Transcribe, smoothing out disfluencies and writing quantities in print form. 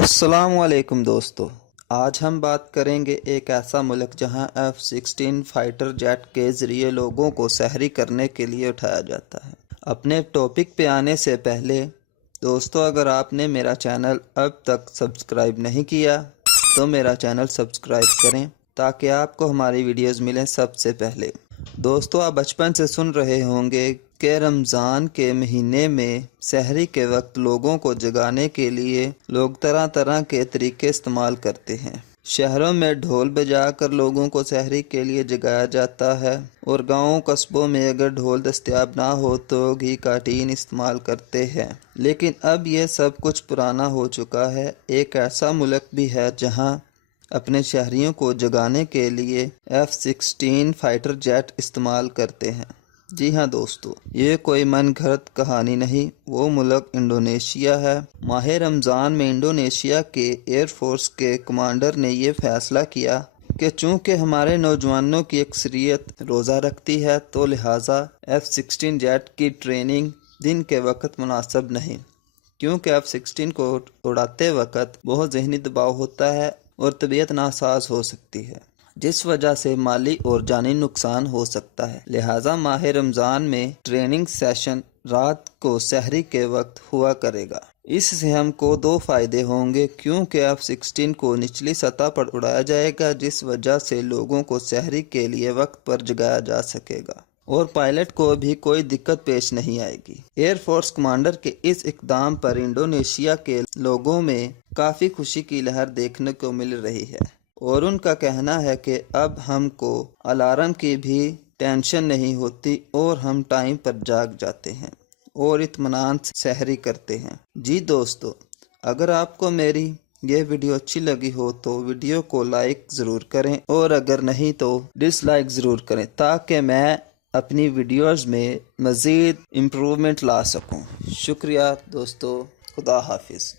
अस्सलाम वालेकुम दोस्तों। आज हम बात करेंगे एक ऐसा मुल्क जहां F-16 फाइटर जेट के ज़रिए लोगों को सहरी करने के लिए उठाया जाता है। अपने टॉपिक पे आने से पहले दोस्तों, अगर आपने मेरा चैनल अब तक सब्सक्राइब नहीं किया तो मेरा चैनल सब्सक्राइब करें ताकि आपको हमारी वीडियोस मिलें सबसे पहले। दोस्तों, आप बचपन से सुन रहे होंगे कि रमज़ान के महीने में सहरी के वक्त लोगों को जगाने के लिए लोग तरह तरह के तरीके इस्तेमाल करते हैं। शहरों में ढोल बजाकर लोगों को सहरी के लिए जगाया जाता है और गाँव कस्बों में अगर ढोल दस्तयाब ना हो तो घी का टीन इस्तेमाल करते हैं। लेकिन अब यह सब कुछ पुराना हो चुका है। एक ऐसा मुल्क भी है जहां अपने शहरियों को जगाने के लिए F-16 फाइटर जेट इस्तेमाल करते हैं। जी हाँ दोस्तों, ये कोई मनगढ़ंत कहानी नहीं, वो मुल्क इंडोनेशिया है। माह रमज़ान में इंडोनेशिया के एयरफोर्स के कमांडर ने ये फैसला किया कि चूँकि हमारे नौजवानों की अक्सरियत रोज़ा रखती है तो लिहाजा F-16 जेट की ट्रेनिंग दिन के वक्त मुनासिब नहीं, क्योंकि F-16 को उड़ाते वक्त बहुत ज़हनी दबाव होता है और तबीयत नासाज हो सकती है, जिस वजह से माली और जानी नुकसान हो सकता है। लिहाजा माह रमज़ान में ट्रेनिंग सेशन रात को सहरी के वक्त हुआ करेगा। इससे हमको दो फ़ायदे होंगे, क्योंकि F-16 को निचली सतह पर उड़ाया जाएगा जिस वजह से लोगों को सहरी के लिए वक्त पर जगाया जा सकेगा और पायलट को भी कोई दिक्कत पेश नहीं आएगी। एयरफोर्स कमांडर के इस इक़दाम पर इंडोनेशिया के लोगों में काफ़ी खुशी की लहर देखने को मिल रही है और उनका कहना है कि अब हमको अलार्म की भी टेंशन नहीं होती और हम टाइम पर जाग जाते हैं और इत्मीनान से सहरी करते हैं। जी दोस्तों, अगर आपको मेरी ये वीडियो अच्छी लगी हो तो वीडियो को लाइक ज़रूर करें और अगर नहीं तो डिसलाइक ज़रूर करें ताकि मैं अपनी वीडियोस में मज़ीद इम्प्रूवमेंट ला सकूं। शुक्रिया दोस्तों, खुदा हाफिज़।